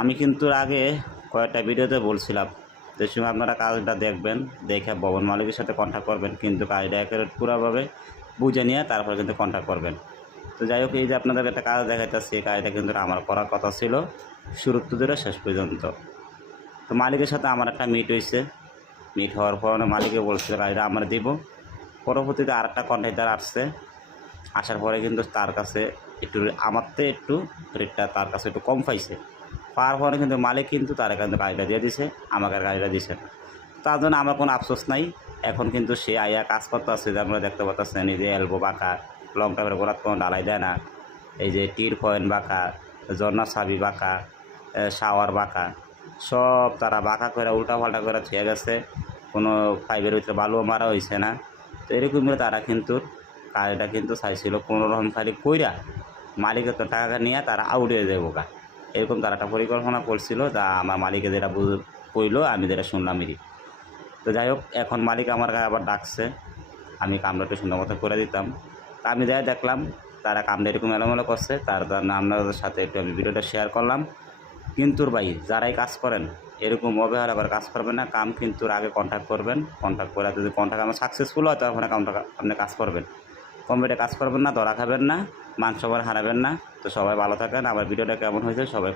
আমি কিন্তু আগে কয়েকটা ভিডিওতে বলছিলাম যে সময় আপনারা কাজটা দেখবেন, দেখে ভবন মালিকের সাথে কন্ট্যাক্ট করবেন, কিন্তু কাজটা একেবারে পুরোভাবে বুঝে নিয়ে তারপরে কিন্তু কন্ট্যাক্ট করবেন। তো যাই হোক, এই যে আপনাদের একটা কাজ দেখাইতেছি, এই কাজটা কিন্তু আমার করার কথা ছিল শুরু থেকে শেষ পর্যন্ত। তো মালিকের সাথে আমার একটা মিট হয়েছে। মিট হওয়ার পর মালিকে বলছিল কাজটা আমরা দিব। পরবর্তীতে আর একটা কন্ট্রাক্টর আসছে, আসার পরে কিন্তু তার কাছে একটু আমারতে একটু রেটটা তার কাছে একটু কম পাইছে। পাওয়ার পরে কিন্তু মালিক কিন্তু তার কিন্তু কাজটা দিয়ে দিছে, আমাকে আর কাজটা দিছে না। তার জন্য আমার কোনো আফসোস নাই। এখন কিন্তু সে আইয়া কাজ করতে আসছে, যে আপনারা দেখতে পাচ্ছেন এই যে এলবো বাঁকা, লং টাইমের গোড়াত কোনো ডালাই দেয় না, এই যে টির পয়েন্ট বাঁকা, ঝর্ণা সাবি বাঁকা, শাওয়ার বাঁকা, সব তারা বাঁকা করে উল্টা পাল্টা করে ছুঁয়ে গেছে। কোনো পাইপের ভিতরে বালুও মারা হয়েছে না। তো এরকম করে তারা কিন্তু কাজটা কিন্তু চাইছিল কোনোরকম খালি কইরা মালিকের তো টাকা নিয়ে তারা আউট হয়ে যাবো গা, এরকম তারা একটা পরিকল্পনা করছিল। যা আমার মালিকে যেটা কইলো আমি যেটা শুনলাম এরই। তো যাই হোক, এখন মালিক আমার গায়ে আবার ডাকছে, আমি কামটা একটু সুন্দর মতো করে দিতাম। তা আমি যাই দেখলাম তারা কামটা এরকম এলোমেলো করছে, তার জন্য আপনাদের সাথে একটু আমি ভিডিওটা শেয়ার করলাম। কিন্তু ভাই যারাই কাজ করেন এরকম অবহেলা করে কাজ করবেন না। কাম কিন্তু আগে কন্ট্যাক্ট করবেন, কন্ট্যাক্ট করে যদি কন্ট্যাক্ট আমার সাকসেসফুল হয় তখন কামটা আপনি কাজ করবেন। কম্পিউটারে কাজ করবেন না, ধরা খাবেন না, মান সবার হারাবেন না। তো সবাই ভালো থাকেন। আমার ভিডিওটা কেমন হয়েছে সবাই